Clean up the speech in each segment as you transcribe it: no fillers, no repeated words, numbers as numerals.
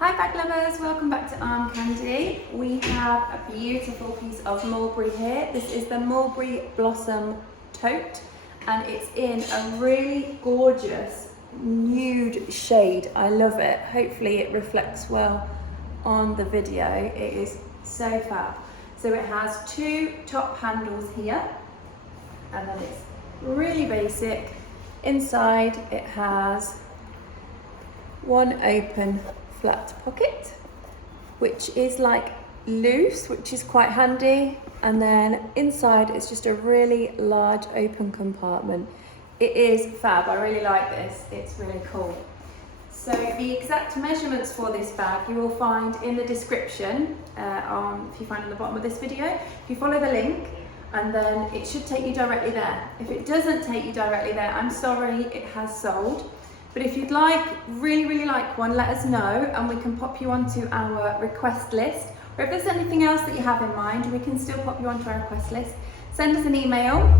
Hi bag lovers, welcome back to Arm Candy. We have a beautiful piece of mulberry here. This is the Mulberry Blossom Tote and it's in a really gorgeous nude shade. I love it. Hopefully it reflects well on the video. It is so fab. So it has two top handles here and then it's really basic. Inside it has one open flat pocket, which is like loose, which is quite handy, and then inside it's just a really large open compartment. It is fab. I really like this. It's really cool. So the exact measurements for this bag you will find in the description if you find on the bottom of this video. If you follow the link, and then it should take you directly there. If it doesn't take you directly there, I'm sorry, it has sold. But if you'd like, really like one, let us know and we can pop you onto our request list. Or if there's anything else that you have in mind, we can still pop you onto our request list. Send us an email.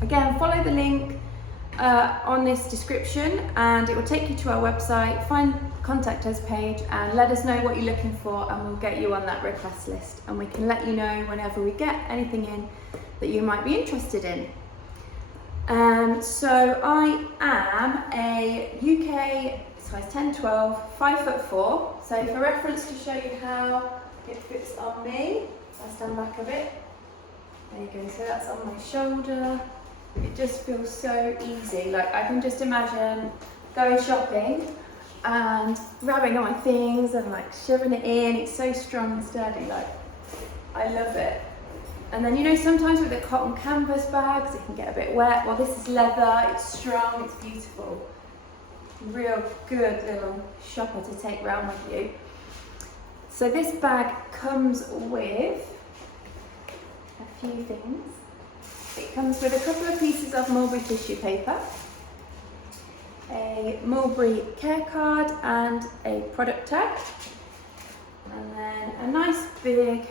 Again, follow the link on this description and it will take you to our website, find contact us page and let us know what you're looking for and we'll get you on that request list and we can let you know whenever we get anything in that you might be interested in. So I am a UK size 10-12, 5'4". So for reference to show you how it fits on me, I'll stand back a bit. There you go, so that's on my shoulder. It just feels so easy. Like I can just imagine going shopping and grabbing all my things and like shoving it in. It's so strong and sturdy, like I love it. And then, you know, sometimes with the cotton canvas bags, it can get a bit wet. Well, this is leather, it's strong, it's beautiful. Real good little shopper to take around with you. So this bag comes with a few things. It comes with a couple of pieces of mulberry tissue paper, a mulberry care card and a product tag, and then a nice big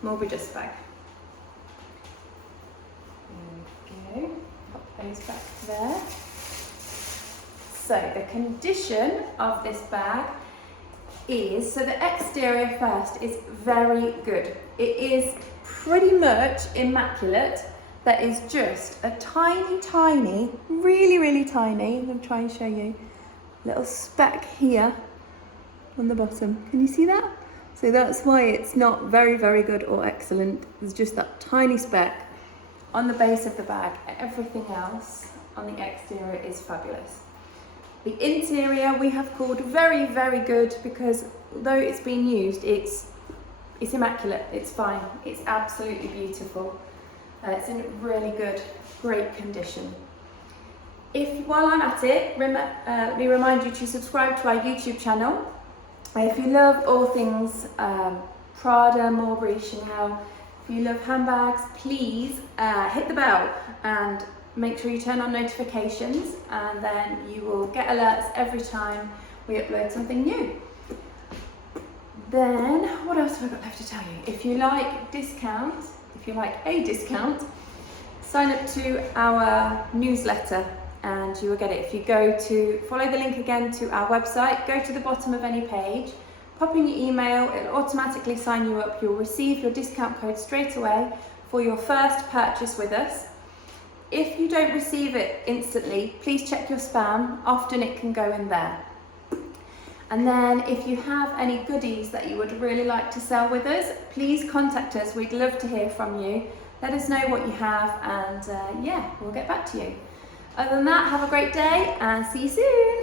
mulberry dust bag. There we go, pop those back there. So the condition of this bag is, so the exterior first is very good. It is pretty much immaculate. There is just a tiny, really tiny, I'm going to try and show you, little speck here on the bottom. Can you see that? So that's why it's not very good or excellent. There's just that tiny speck on the base of the bag. Everything else on the exterior is fabulous. The interior we have called very good because although it's been used, it's immaculate, it's fine, it's absolutely beautiful. It's in really good, great condition. While I'm at it, let me remind you to subscribe to our YouTube channel. If you love all things Prada, Mulberry, Chanel, if you love handbags, please hit the bell and make sure you turn on notifications and then you will get alerts every time we upload something new. Then, what else have I got left to tell you? If you like a discount, sign up to our newsletter and you will get it. If you follow the link again to our website, go to the bottom of any page, pop in your email, it'll automatically sign you up. You'll receive your discount code straight away for your first purchase with us. If you don't receive it instantly, please check your spam. Often it can go in there. And then if you have any goodies that you would really like to sell with us, please contact us. We'd love to hear from you. Let us know what you have and yeah, we'll get back to you. Other than that, have a great day and see you soon.